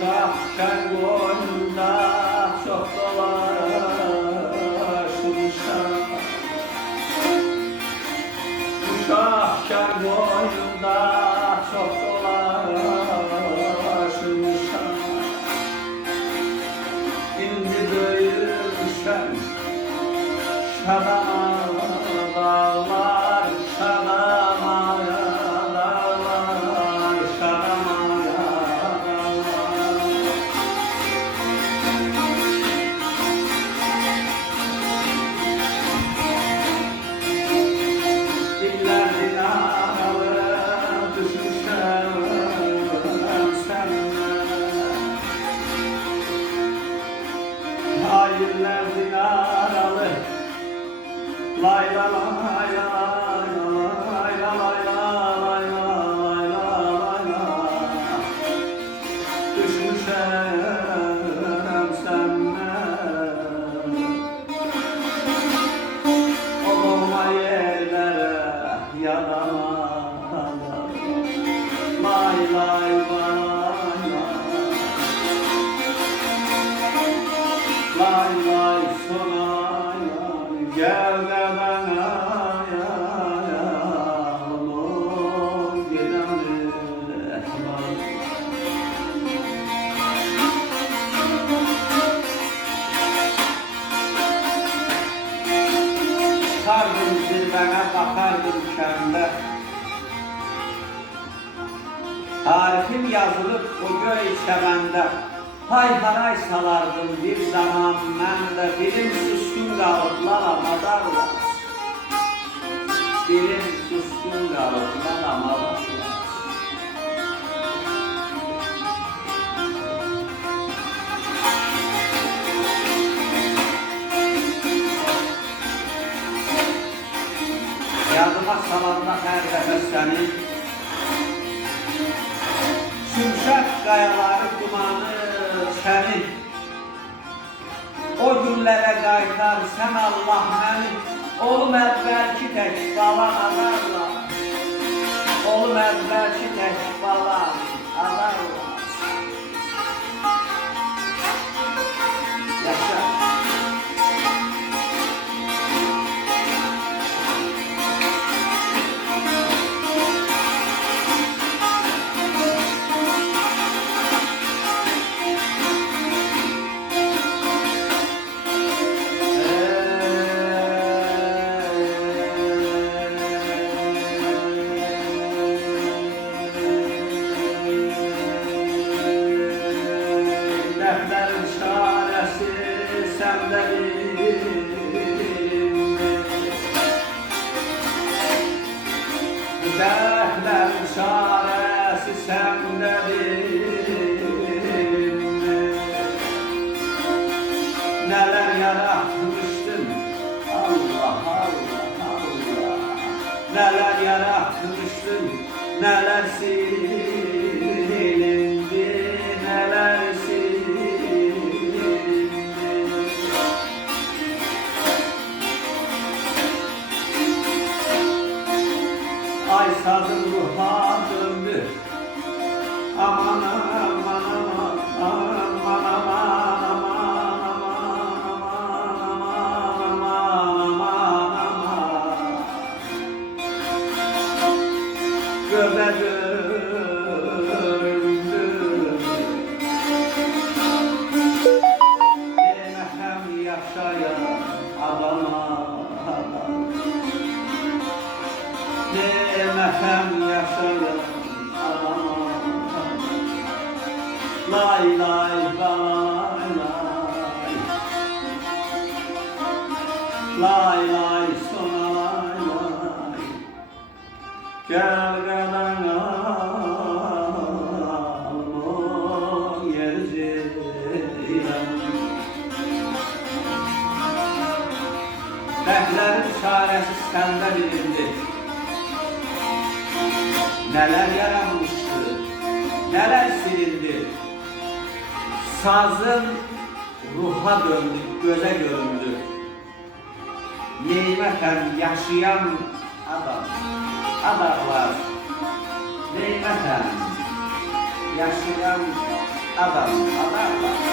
uşaq şən qoynunda çox dolaşmışam. Uşaq şən qoynunda çox dolaşmışam. İndi böyümüşəm şadama dağlar, şadama dağlar, şadama dağlar. Diller dinalı düşmüşəm sənlə. Hayırlar dinalı lay la lay la lay la lay la lay la lay la lay la düşmüşəm sənlə. O doğma yerlərə yadana lay lay lay lay lay sonay gel de bana yanıma gidelim. Çıkardım zirvene bakardım kəndə. Tarifim yazılıb o göy çəməndə. Hay-haray salardım bir zaman mən də. Dilim suskun qalıb lalamadar. Dilim suskun qalıb lalamadar. Yadıma salanda hər dəfə səni, Şimşək qayaları dumanı səni, o günlərə qaytar sən Allah məni. Olum əvvəlki tək balan adarla, olum əvvəlki tək balan adarla. Yaşa. Dərdlərin çarəsi səndədir. Dərdlərin çarəsi səndədir. Nələr yaratmışdın Allah Allah Allah. Nələr yaratmışdın, nələr silindi, nələr silindi. Ay sazım ruha döndü. Aman aman aman aman aman aman aman aman. Göbe döndü. Deməsəm yaşayan adama. Deməsəm yaşayan adama. Lay lay lay lay, lay lay sonay lay. Gel gelen alma yerceyem. Dərdlərin çarəsi səndə bilindi. Nələr yaranmışdı, nələr silindi. Sazın ruha döndü, göze göründü. Neymeten yaşayan adamlar. Neymeten yaşayan adam adarlar.